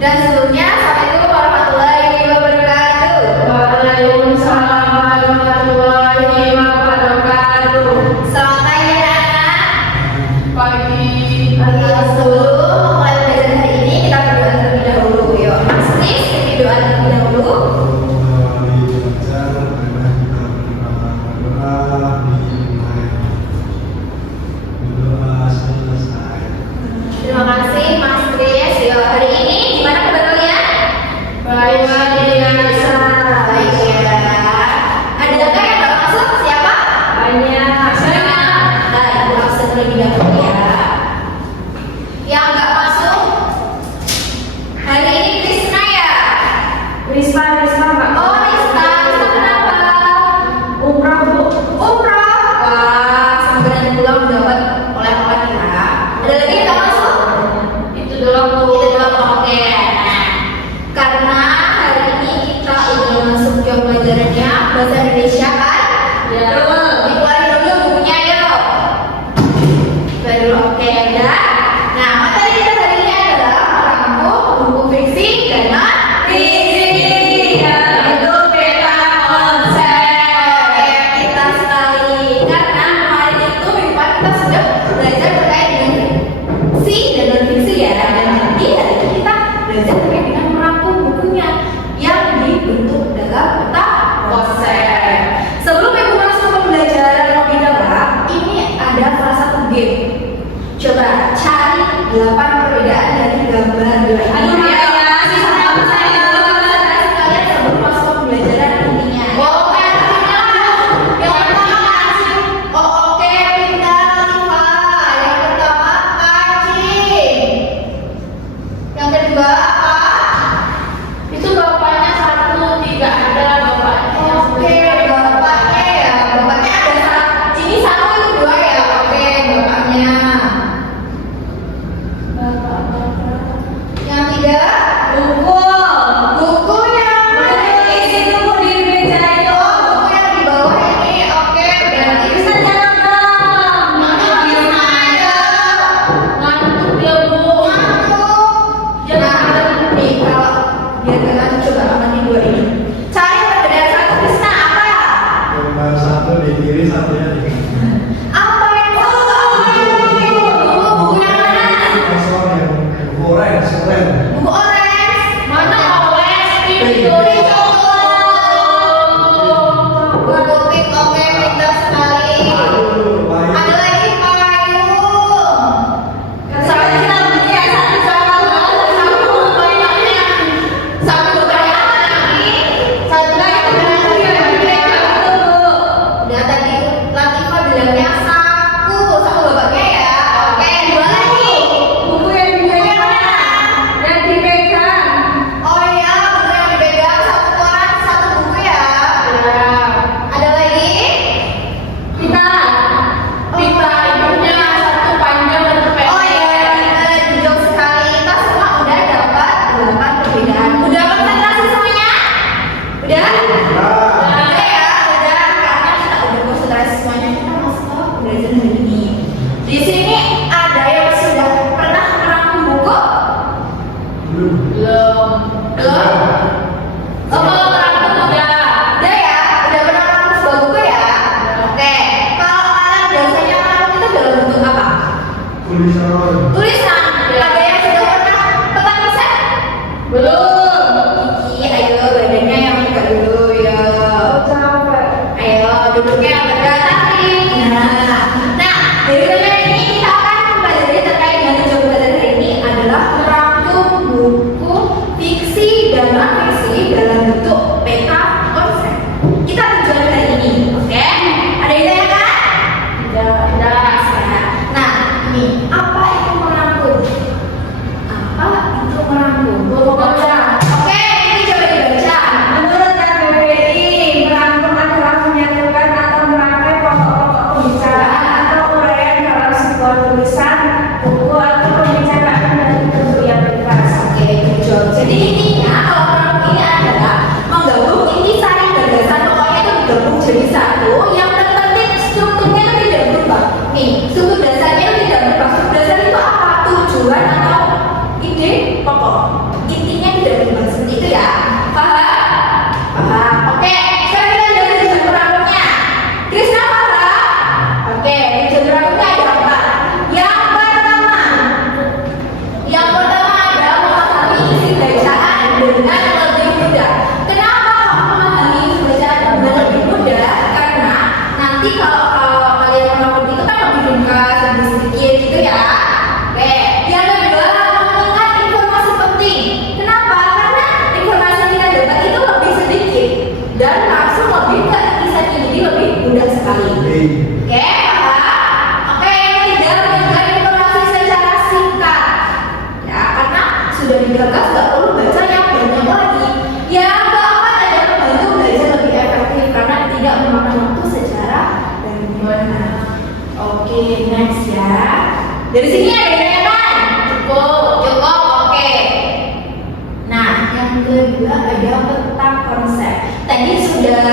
Dan sebelumnya, Assalamualaikum warahmatullahi wabarakatuh. Waalaikumsalam warahmatullahi wabarakatuh. Selamat pagi anak-anak. Pagi. Sebelum mulai belajar hari ini, kita berdoa terlebih dahulu. Yuk, Mas Nis, kita doa terlebih dahulu. Terima kasih Mas Kris. Yuk, hari ini gimana kabar kalian? Baik, biasa. Baik ya. Ada nggak yang nggak masuk? Siapa? Banyak. Baik, aku langsung terlebih dahulu ya. Yang nggak masuk hari ini Krisna ya? Risma Pak. Oh, Rista kenapa? Umrah Bu. Umrah. Wah, sampai nanti pulang dapat oleh-oleh ya. Ada lagi yang nggak masuk? Itu doang Bu. Itu doang, oke. Nah, karena hari ini kita udah masuk jam pelajarannya bahasa Indonesia kan? Ya. Dikeluarin dulu bukunya yuk. Baru oke ya. Nah, materi kita hari ini adalah merangkum buku fiksi dan non fiksi. Yaitu peta konsep. Oke, kita sekali. Karena kemarin itu minggu depan kita sudah belajar terkait dengan fiksi dan non fiksi ya. Dan nanti hari ini kita belajar terkait dengan merangkum bukunya yang dibentuk dalam peta konsep. Sebelum ibu masuk ke pembelajaran lebih dalam, ini ada salah satu game. Coba cari 8 perbedaan dari gambar dua ini. Aduh, Ayo, ya, sama saya dulu konsentrasi kalian sebelum masuk ke pembelajaran intinya. Oke, yang pertama, oke, pintar Rifa. Yang pertama, kacing. Yang kedua, apa? Itu bapaknya satu, tidak ada bapaknya. Oke, bapaknya ya. Bapaknya ada ini satu itu dua ya. Oke, bapaknya. Yang tiga, Buku. bukunya. Di situ Bu, di meja itu. Oh, buku yang di bawah ini. Oke, berarti Bisa jalan dong. mana bisa aja. Ngantuk ya Bu. Nah, nih kalau biar kalian coba amanin dua ini. Cari perbedaan satu Krisna apa? Gambar satu di kiri, satunya di kanan. Apa yang buku yang mana? Kosong yang buku orange, keren. Buku orange. Mana oles itu? Buku pink, oke, pintar sekali. Ada lagi payung. Sampai kita beli ya, satu banyaknya. Satu beberapa lagi. Satu lagi udah tadi Latifah bilangnya saku bapaknya ya. Oke, dua lagi. Buku yang dipegang, yang dipegang. Oh iya, buku yang dipegang satu koran, satu buku ya. Ada lagi? Kita ibunya satu panjang satu pendek. Oh iya, jauh sekali. Kita semua udah dapat 8 perbedaan. Udah konsentrasi semuanya? Udah? Udah ya, udah. Karena kita udah konsentrasi semuanya, kita masuk ke pembelajaran hari ini. Di sini ada yang sudah pernah merangkum buku? Belum. Belum? Oh, kalau merangkum udah. Udah ya? Udah pernah merangkum sebuah buku ya? Oke. Kalau kalian biasanya merangkum itu dalam bentuk apa? Tulisan. Tulisan. Ada yang sudah pernah petak tulisan? Belum. Kiki, ayo badannya yang tegak dulu ya. Capek. Ayo duduknya yang tegak tarik. Nah, dari pelajaran ini kita akan mempelajari terkait dengan tujuan pelajaran hari ini adalah merangkum buku fiksi dan non fiksi dalam bentuk peta konsep. Kita tujuan hari ini, oke? Ada yang ditanyakan? Tidak. Nah, ini apa itu merangkum? Apa itu merangkum? Buku baca. Oke, ini coba dibaca. Menurut KBBI, merangkum adalah menyatukan atau merangkai pokok-pokok pembicaraan atau uraian dalam sebuah tulisan, buku atau pembicaraan dari bentuk yang bebas. Oke, dijawab. Jadi intinya kalau merangkum ini adalah menggabung intisari gagasan pokoknya itu digabung jadi satu yang terpenting strukturnya itu tidak berubah. Nih, struktur dasarnya itu tidak berubah. Struktur dasar itu apa? Tujuan atau ide pokok. intinya tidak berubah seperti itu ya. Paham? Paham. Oke, sekarang kita lihat tujuan peramunya. Krisna paham? Oke, tujuan peramunya ada apa? Yang pertama adalah memahami isi bacaan dengan lebih mudah. Kenapa kamu memahami isi bacaan dengan lebih mudah? Karena nanti kalau kalian melakukan itu kan lebih ringkas, lebih sedikit gitu ya. Oke, yang kedua mengingat informasi penting. Kenapa? Karena informasi yang kita dapat itu lebih sedikit dan langsung lebih ke intinya, jadi lebih mudah sekali. Oke, paham? Oke, yang ketiga mengingat informasi secara singkat. Ya, karena sudah digagas nggak perlu baca yang banyak lagi. Yang keempat ada membantu belajar lebih efektif karena tidak memakan waktu secara berlebihan. Oke, next ya. Dari sini ada yang kan? Cukup, oke. Nah, yang kedua ada peta konsep. Tadi sudah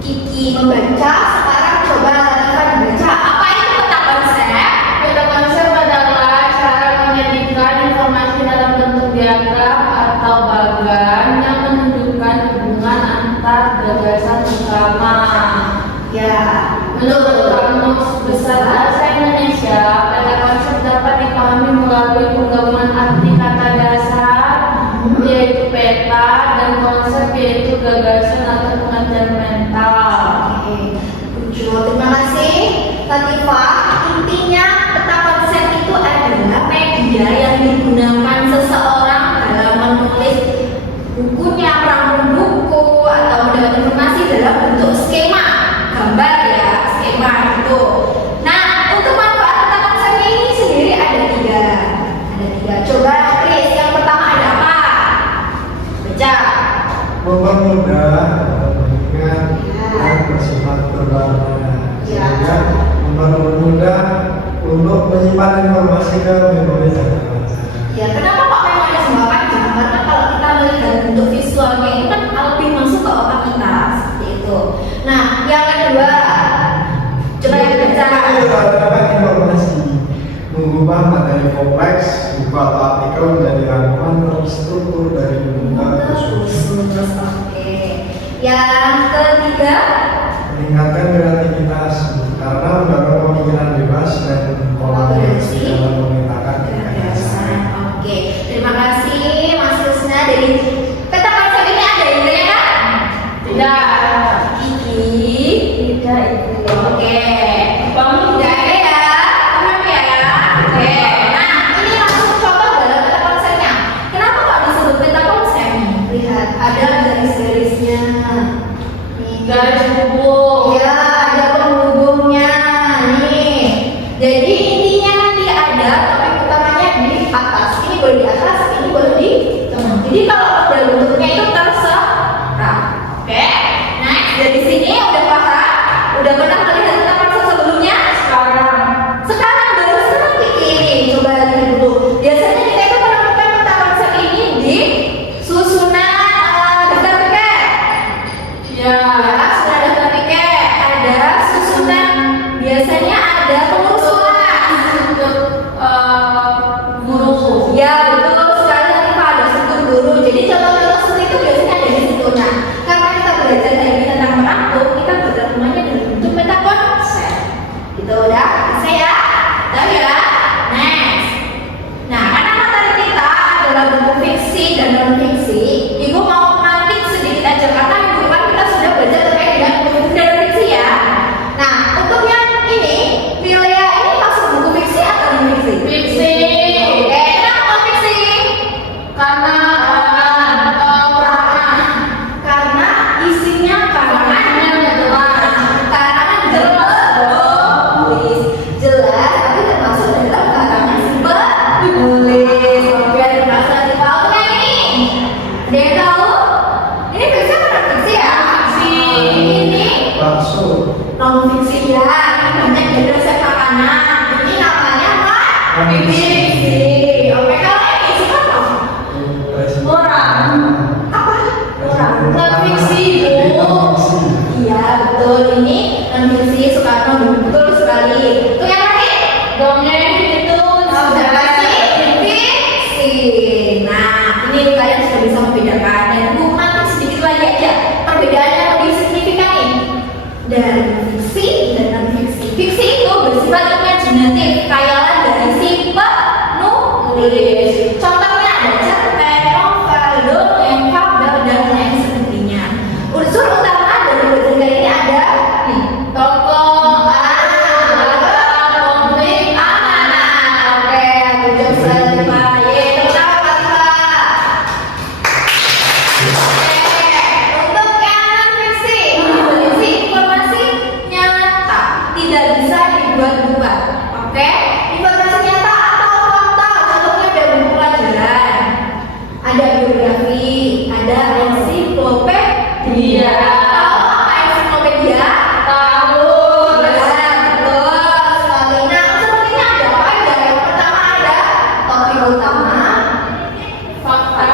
Kiki membaca, sekarang coba Latifah membaca. Apa itu peta konsep? Peta konsep adalah cara menjadikan informasi dalam bentuk diagram atau bagan yang menunjukkan hubungan antar gagasan utama. Ya, Menurut Kamus Besar Bahasa Indonesia, peta konsep dapat dipahami melalui penggabungan arti kata dasar, yaitu peta, dan konsep, yaitu gagasan atau pengertian mental. oke. Terima kasih Latifah. Intinya peta konsep itu adalah media yang digunakan seseorang dalam menulis bukunya, merangkum buku, atau mendapat informasi dalam bentuk skema, gambar ya, skema gitu. Nah, untuk manfaat peta konsepnya ini sendiri ada tiga. Coba Chris, yang pertama ada apa? Baca. Mempermudah mengingat dan bersifat berwarna, sehingga mempermudah untuk menyimpan informasi ke memori jangka panjang. Ya, kenapa kok memang ada jangka panjang? Karena kalau kita melihat bentuk visualnya itu kan lebih masuk ke otak kita seperti itu. Nah, yang kedua, coba dibaca. Berdasarkan informasi, mengubah materi kompleks, buku atau artikel menjadi rangkuman terstruktur dari bentuk khusus. Oke. Yang ketiga, Meningkatkan kreativitas karena mendorong pemikiran bebas dan kolaborasi dalam memetakan gagasan. Oke, terima kasih Mas Krisna. Dari peta konsep ini ada yang ditanyakan? Tidak. Kiki. Tidak itu. Oke. Kamu Tidak ada ya, paham ya? Oke. Nah, ini langsung contoh dalam peta konsepnya. Kenapa kok disebut peta konsep? Lihat, ada garis-garisnya. Nih, garis nih kalian sudah bisa membedakan dan bukan sedikit lagi aja perbedaan yang lebih signifikan nih dari fiksi dan non fiksi. Fiksi itu bersifat imajinatif, khayalan dari si penulis. Contohnya ada cerpen, novel, dongeng, fabel dan lain sebagainya. Unsur utama dari belajar kali ini ada nih tokoh, konflik, amanah. Oke, tujuh selesai. Untuk yang non fiksi, berisi informasi nyata, tidak bisa dibuat-buat. Oke, informasi nyata atau fakta, contohnya ada buku pelajaran, ada biografi, ada ensiklopedia. Tahu apa ensiklopedia? Tahu. Ya, betul sekali. Nah, sepertinya ada apa aja? Yang pertama ada topik utama, fakta,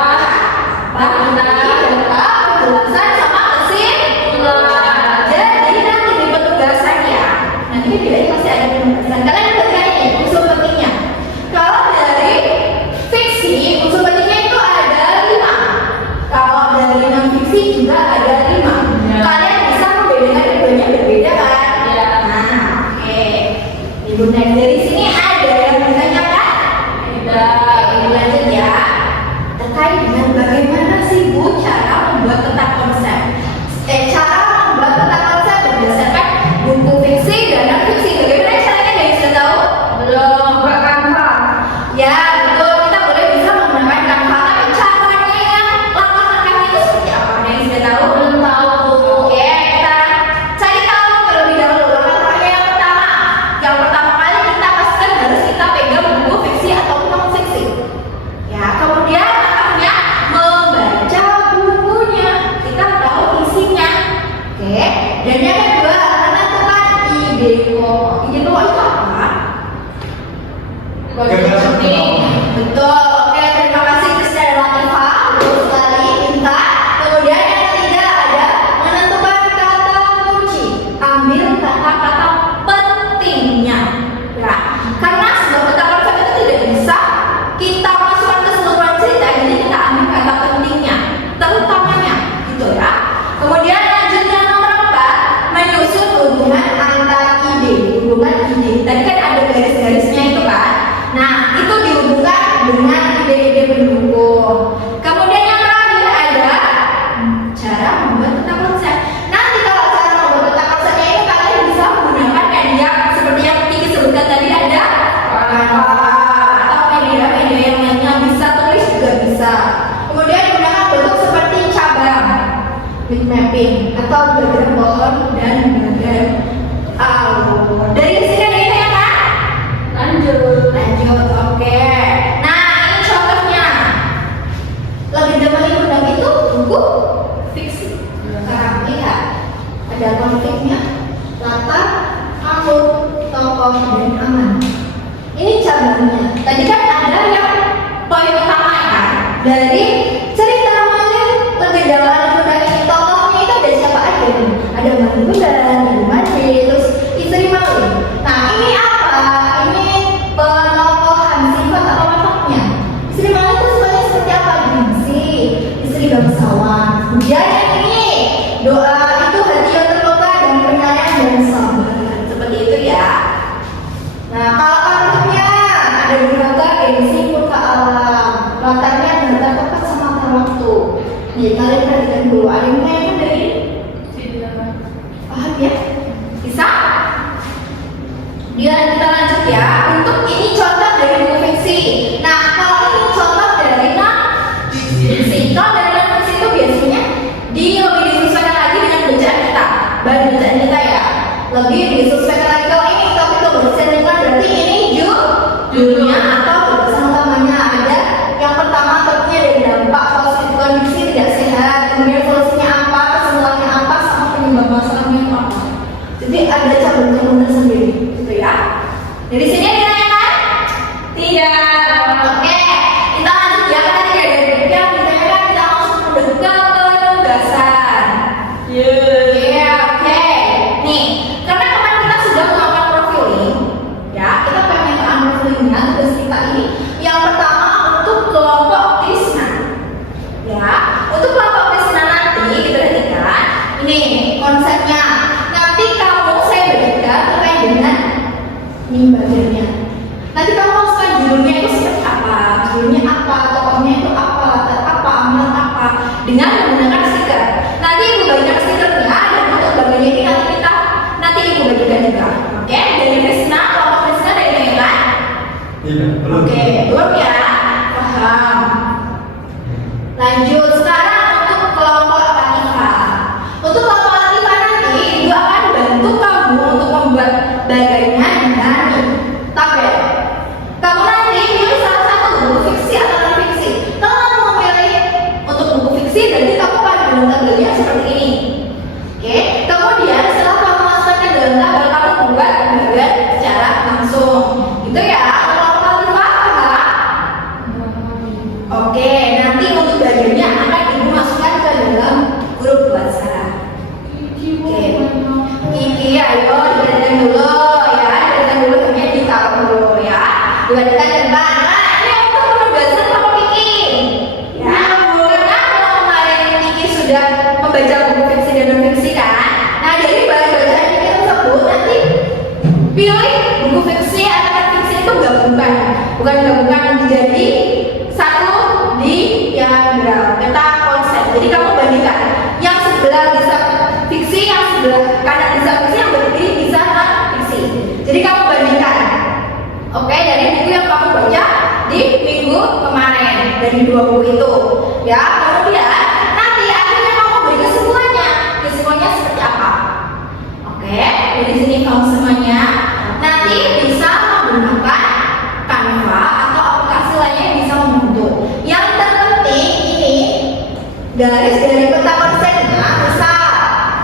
data, penjelasan sama kesimpulan. Jadi nanti di penugasan ya, nanti bedanya masih ada penugasan. Kalian baca ini unsur pentingnya. Kalau dari fiksi, unsur pentingnya itu ada 5. Kalau dari non fiksi juga ada 5. Kalian bisa membedakan keduanya berbeda kan? Nah, oke. Ibu dari sini ada yang bertanya kan? Tidak. Ibu lanjut ya. Terkait dengan bagaimana sih Bu cara membuat peta konsep? Cara membuat peta konsep berdasarkan buku fiksi dan non fiksi. Bagaimana caranya guys? Sudah tahu? Belum. Buka Canva. Ya betul, kita boleh bisa menggunakan Canva. Tapi caranya yang langkah-langkahnya itu seperti apa? Ada yang sudah tahu? Belum tahu. Oke, kita cari tahu terlebih dahulu. Langkah-langkahnya yang pertama. Yang pertama kali kita pastikan harus kita pegang buku fiksi atau non fiksi. Ya, kemudian langkahnya membaca bukunya, kita tahu isinya. Oke, dan yang kedua menentukan ide pokok. Ide pokok itu apa? Betul. Oke, terima kasih Krisna dan Latifah. Betul sekali, Inta. Kemudian yang ketiga ada menentukan kata kunci. Ambil kata-kata pentingnya. Ya, karena sebuah peta konsep itu tidak bisa kita masukkan ke seluruh cerita, jadi kita ambil kata pentingnya, terutamanya, gitu ya. Kemudian lanjutnya nomor 4, menyusun hubungan antar ide. Hubungan ide. Tadi kan ada garis-garisnya itu kan. Nah, itu dihubungkan dengan ide-ide pendukung. Kemudian yang terakhir ada cara membuat peta konsep. Nanti kalau cara membuat peta konsepnya itu kalian bisa menggunakan media seperti yang Kiki sebutkan tadi ada Canva atau media-media yang lainnya, bisa tulis juga bisa. Kemudian gunakan bentuk seperti cabang, bit mapping atau diagram pohon dan diagram alur. Dari sini ada ini ya kan? Lanjut, oke. Nah, ini contohnya. Legenda Malik Kundang itu buku fiksi. Sekarang lihat, ada konfliknya, latar, alur, tokoh, dan aman. Ini cabangnya. Tadi kan ada yang poin utama kan? Dari cerita Malik, legenda Malik Kundang ini tokohnya itu ada siapa aja nih? Ada Malik Kundang, Ibu Mandi, terus istri Malik. Nah, ini apa? Ini penokohan sifat atau wataknya. Istri Malik itu sebenarnya seperti apa? Gengsi, istri bangsawan. Kemudian yang ini doa itu hati yang terluka dan penyayang dan sabar. Seperti itu ya. Nah, kalau konfliknya ada beberapa gengsi murka alam. Latarnya adalah tepat sama waktu. Nih, kalian perhatikan dulu. Ada yang menanyakan dari ini? Paham ya? Bisa? Dia kita lanjut ya. Untuk ini contoh dari buku fiksi. Nah, kalau ini contoh dari non fiksi. Kalau dari non fiksi itu biasanya lebih disesuaikan lagi dengan bacaan kita. Bahan bacaan kita ya. Lebih disesuaikan lagi. Kalau ini topik kebersihan lingkungan berarti ini judulnya atau kebersihan utamanya ada. Yang pertama topiknya dari dampak positif kondisi tidak sehat. Kemudian solusinya apa, kesimpulannya apa, sama penyebab masalahnya apa. Jadi ada cabang-cabang tersendiri, gitu ya. Dari sini ada yang kan? Tidak. Oke, kita lanjut ya. Karena tidak ada yang ditanyakan, kita langsung ke penugasan. Oke. Nih, karena kemarin kita sudah Oke, belum ya? Paham. Lanjut sekarang untuk kelompok Latifah. Untuk kelompok Latifah nanti Ibu akan bantu kamu untuk membuat bagainya dari tabel. Kamu nanti pilih salah satu buku fiksi atau non fiksi. Kalau kamu memilih untuk buku fiksi, berarti kamu akan dalam tabelnya seperti ini. Oke, kemudian setelah kamu masukkan ke dalam tabel, kamu buat bagian secara langsung. Gitu ya, kelompok Latifah paham? Oke, nanti untuk bagiannya akan Ibu masukkan ke dalam grup WhatsApp. Oke, Kiki, ayo digantikan dulu ya, digantikan dulu, hanya ditaruh dulu ya, digantikan depan. Nah, ini untuk penugasan sama Kiki. Ya, karena kalau kemarin Kiki sudah membaca buku fiksi dan non fiksi kan, nah dari bahan bacaan Kiki tersebut nanti pilih buku fiksi atau non fiksi itu gabungkan, bukan gabungkan menjadi satu diagram peta konsep. Jadi kamu bandingkan yang sebelah bisa fiksi, yang sebelah kanan bisa fiksi, yang berarti bisa non fiksi. Jadi kamu bandingkan. Oke, dari buku yang kamu baca di minggu kemarin dari 2 buku itu. Ya, kemudian nanti akhirnya kamu beri kesimpulannya. Kesimpulannya seperti apa? Oke, di sini kamu semuanya nanti bisa menggunakan Canva atau aplikasi lainnya yang bisa membantu. Yang terpenting ini garis dari peta konsepnya besar.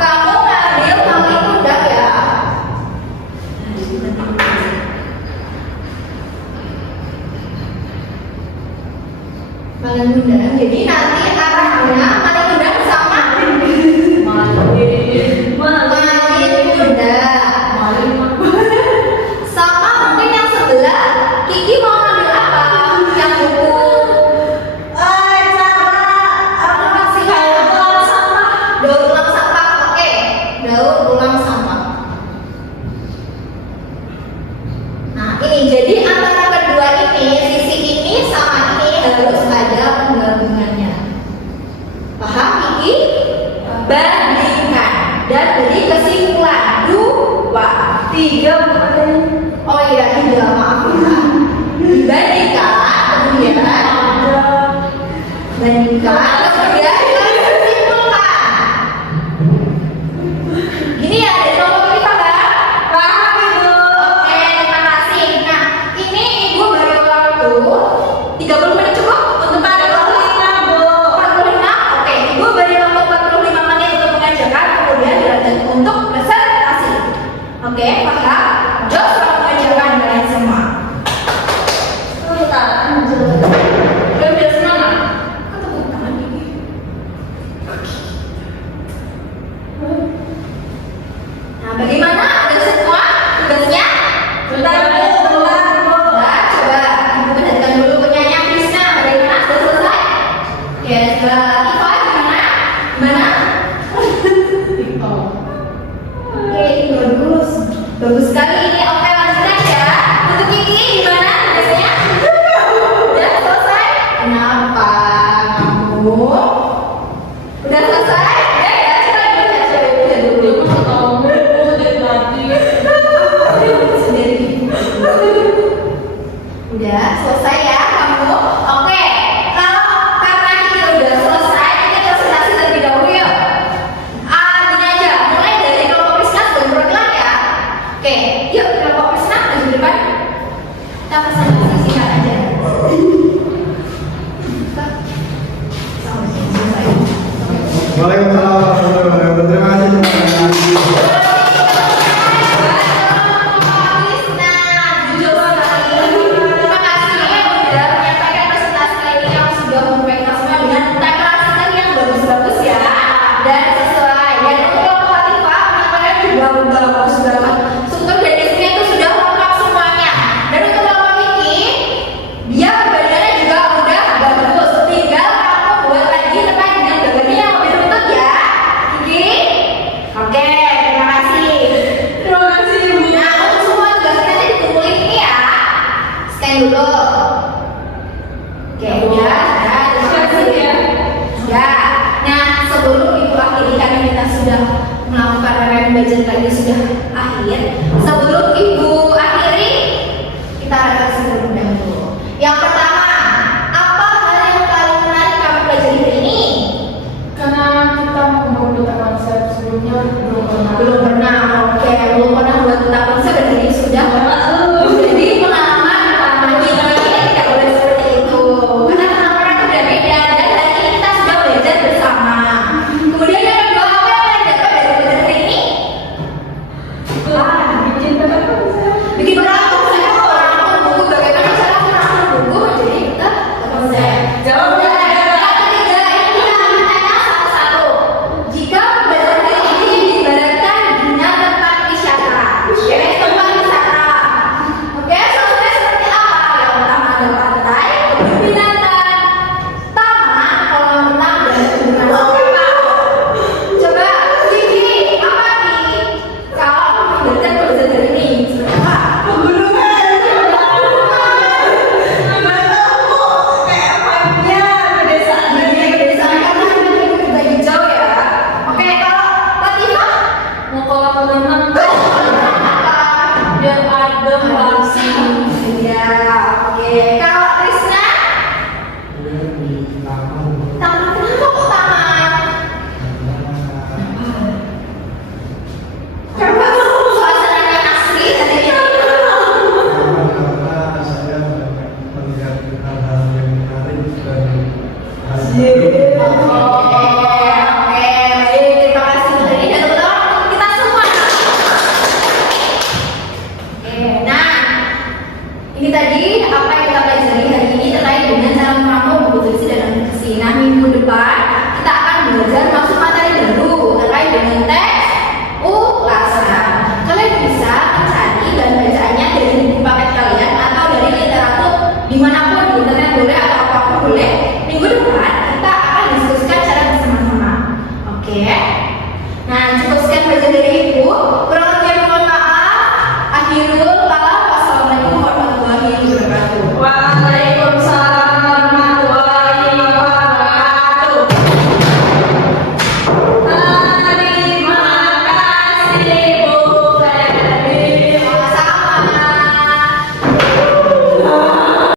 Kamu ngambil paling mudah ya. Paling mudah. Jadi nanti arahnya paling mudah sama paling mudah. Sama mungkin yang sebelah Kiki mau ngambil apa? Yang buku daur ulang sampah. Oke, daur ulang sampah. Nah, ini jadi antara kedua ini, sisi ini sama ini harus ada penggabungannya. Paham Kiki? Bandingkan dan beri kesimpulan. 2, 3, oh iya 3, maaf ya. Bandingkan, kemudian bandingkan, kemudian simpulkan. Gini ya, dari kelompok ini paham? Oke, terima kasih. Nah, ini Ibu beri waktu 30 menit cukup untuk 45. Oke, Ibu beri waktu 45 menit untuk mengajarkan, kemudian dilanjut untuk presentasi. Oke, paham? Jos kalau mengajarkan kalian semua. Udah semangat? Kok tepuk tangan ini? Nah, bagaimana? Ada semua tugasnya? Nah, coba Ibu perhatikan dulu penyanyi Krisna. Bagaimana? Sudah selesai? Oke, setelah Latifah gimana? Gimana? Oke, ini bagus. Bagus sekali ini. Oke, lanjutkan ya. Untuk Kiki gimana tugasnya? Udah selesai? Kenapa kamu? Udah selesai? Ya ya, coba Ibu lihat, coba Ibu lihat dulu. Sendiri. Udah selesai ya kamu? Oke. Kalau karena Kiki udah selesai, kita presentasi terlebih dahulu yuk. Gini aja, mulai dari kelompok Krisna sebelum perwakilan ya. Oke, yuk kelompok Krisna maju ke depan. Kita presentasi singkat aja. Waalaikumsalam warahmatullahi wabarakatuh. Terima kasih teman-teman. Terima kasih udah menyampaikan presentasi kali ini yang sudah membuat semua dengan tema yang bagus-bagus ya dan sesuai. Dan untuk kelompok Latifah, kalian juga bagus banget. Struktur dan isinya itu sudah lengkap semuanya. Dan untuk kelompok Kiki, dia badannya juga udah bagus. Tinggal kamu buat lagi terkait dengan badannya yang lebih runtut ya, Kiki. Oke, terima kasih. Nah, untuk semua tugasnya nanti dikumpulin ini ya. Scan dulu. Oke, udah. Terima kasih ya. Ya. Nah, sebelum Ibu akhiri karena kita sudah melakukan rangkaian belajar tadi sudah akhir. Sebelum Ibu akhiri, kita refleksi terlebih dahulu. Belum pernah. Oke, belum pernah buat tentang konsep dan ini sudah. Jadi pengalaman pertama kita ini tidak boleh seperti itu. Karena pengalaman itu udah beda dan hari ini kita sudah belajar bersama. Kemudian yang kedua apa yang kalian dapat dari belajar hari ini? Bikin perangkum saya perangkum buku bagaimana cara merangkum buku menjadi kita konsep. Jawab. Yang ketiga ini kita akan tanya satu-satu. Jika pembelajaran ini diibaratkan dengan tempat wisata, tempat wisata. Oke, contohnya seperti apa? Yang pertama ada pantai, kebun binatang, taman, kolam renang, dan bendungan. Apa? Coba, Vivi, apa nih? Kalau mengibaratkan pembelajaran ini seperti apa? Di taman. Karena saya banyak melihat hal-hal yang menarik dan Ini tadi apa yang kita pelajari hari ini terkait dengan cara merangkum buku tulis dan aplikasi. Nah, minggu depan kita akan belajar masuk materi baru terkait dengan teks ulasan. Kalian bisa mencari dan bacaannya dari buku paket kalian atau dari literatur dimanapun di internet boleh atau apapun boleh.